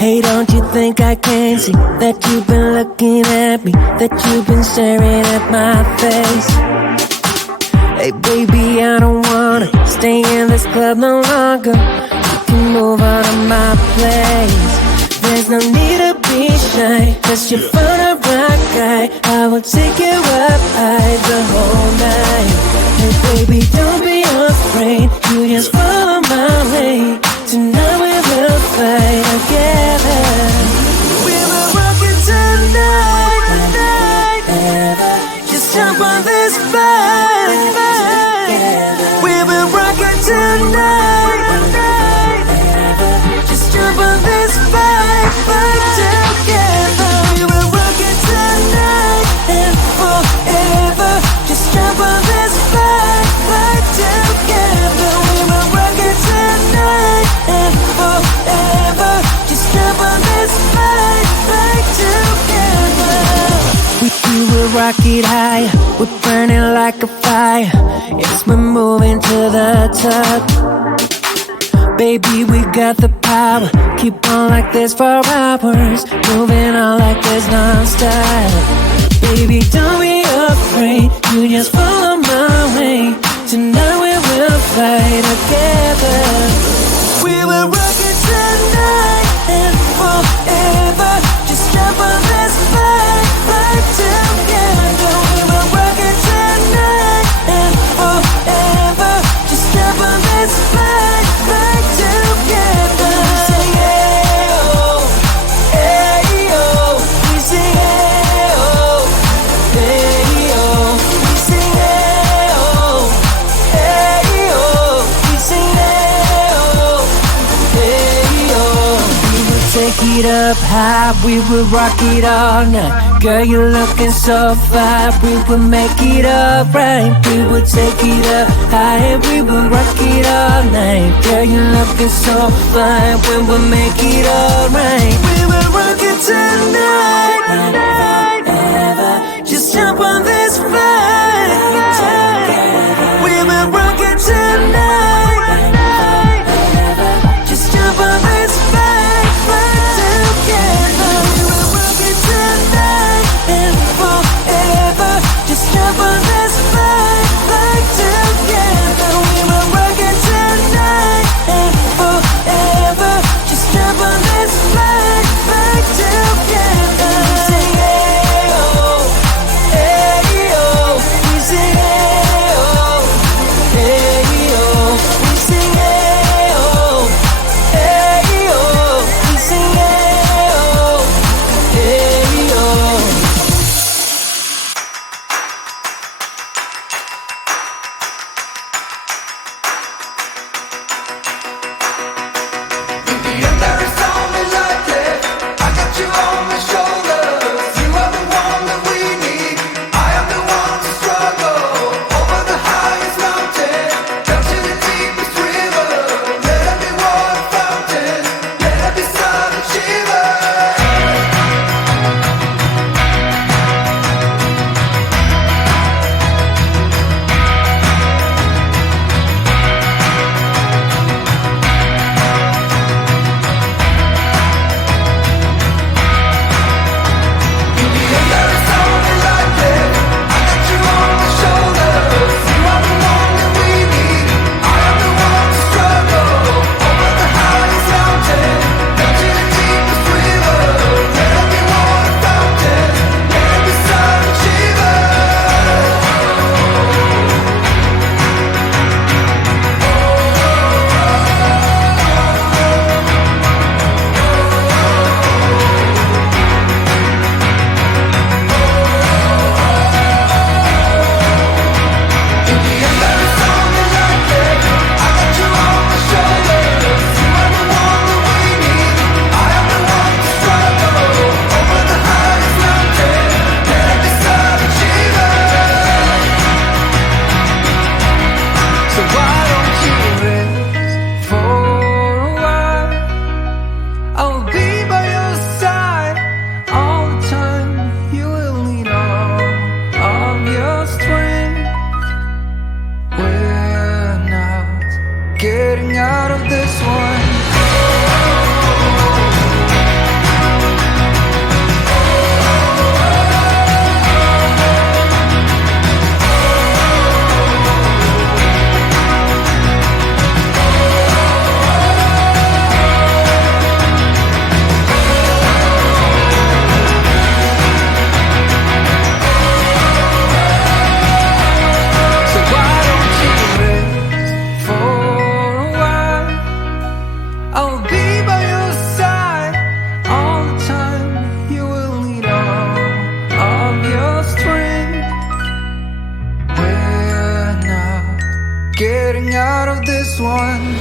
Hey, don't you think I can see that you've been looking at me, that you've been staring at my face? Hey baby, I don't wanna stay in this club no longer. You can move on to my place. There's no need to be shy, cause you're fun a right guy. I will take you up high the whole night. Hey baby, don't be afraid, you just follow my lead. Tonight we will fight together. We will rock it tonight, just jump on this fight. We will rock it tonight, just jump on this fight together. We will rock it tonight and forever. Just jump on this fight together. We will rock it tonight and forever. Just jump on this fight together. We will rock it higher. We're burning like a fire. Yes, we're moving to the top. Baby, we got the power. Keep on like this for hours. Moving on like this non-stop. Baby, don't be afraid, you just follow my way. Tonight we will fight together. We will rock it tonight and forever. Just jump on this fight together. We will rock it tonight and forever. Just jump on this fight together. We say yeah, oh, hey, oh. We say yeah, oh, hey, oh. We say yeah, oh, hey, oh. We say yeah, oh, hey, oh. We will take it up high, we will rock it all night. Girl, you're looking so fine, we will make it alright. We will take it up high, we will rock it all night. Girl, you're looking so fine, we will make it alright. We will rock it tonight, just jump on this flight. We will rock it tonight, just jump on this flight together. We will rock it tonight and forever. Just jump on this flight together. We will rock it tonight and forever. Just jump on this flight together. Say yeah, oh, hey, getting out of this one.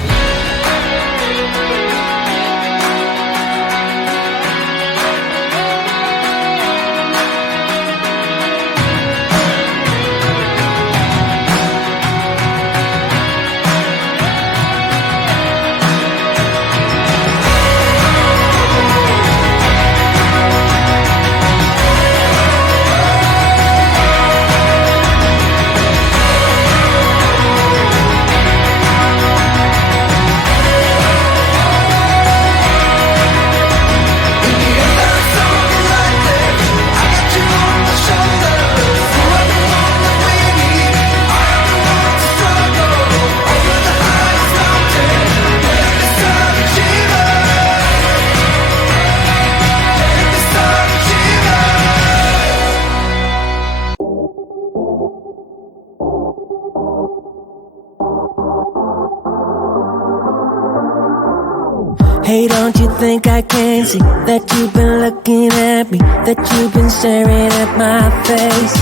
Hey, don't you think I can see that you've been looking at me, that you've been staring at my face?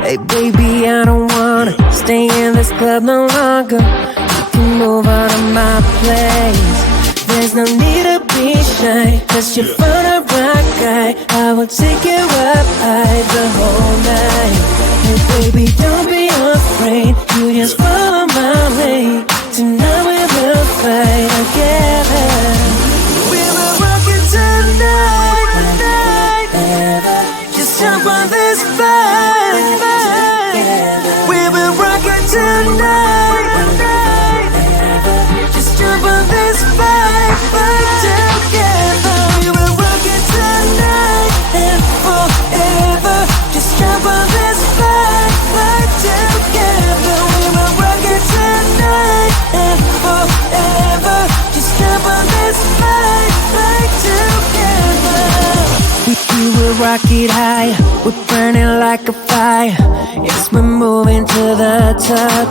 Hey baby, I don't wanna stay in this club no longer. You can move out of my place. There's no need to be shy, cause you're for the right guy. I will take you up high the whole night. Hey baby, don't be afraid, you just follow my lead. Tonight we will fight together. We will rock it tonight, just jump on this fight. We will rock it tonight, just jump on this fight together. We will rock it tonight and forever. Just jump on this fight together. We will rock it tonight and forever. Just jump on this fight together. We will rock it high, we're burning like a fire. Yes, we're moving to the top.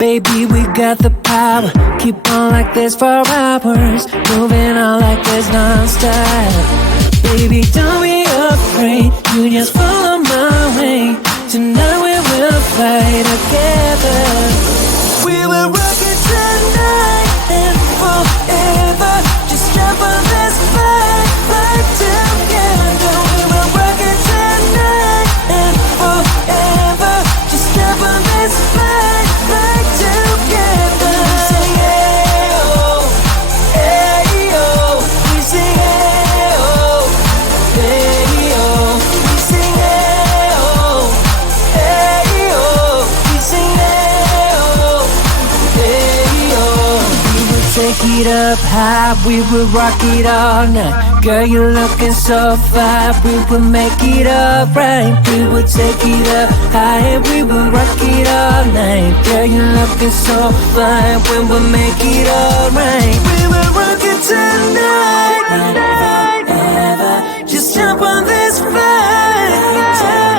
Baby, we got the power. Keep on like this for hours. Moving on like this non-stop. Baby, don't be afraid, you just follow my way. Tonight we will fight together. We will rock it tonight and forever. Just jump on this fight together. We will rock it tonight and forever. Just jump on this fight together. We say yeah, oh, hey, oh. We say yeah, oh, hey, oh. We say yeah, oh, hey, oh. We say yeah, oh, hey, oh. We will take it up high, we will rock it all night. Girl, you're looking so fine, we will make it alright. We will take it up high and we will rock it all night. Girl, you're looking so fine, we will make it alright. We will rock it tonight, just jump on this fight.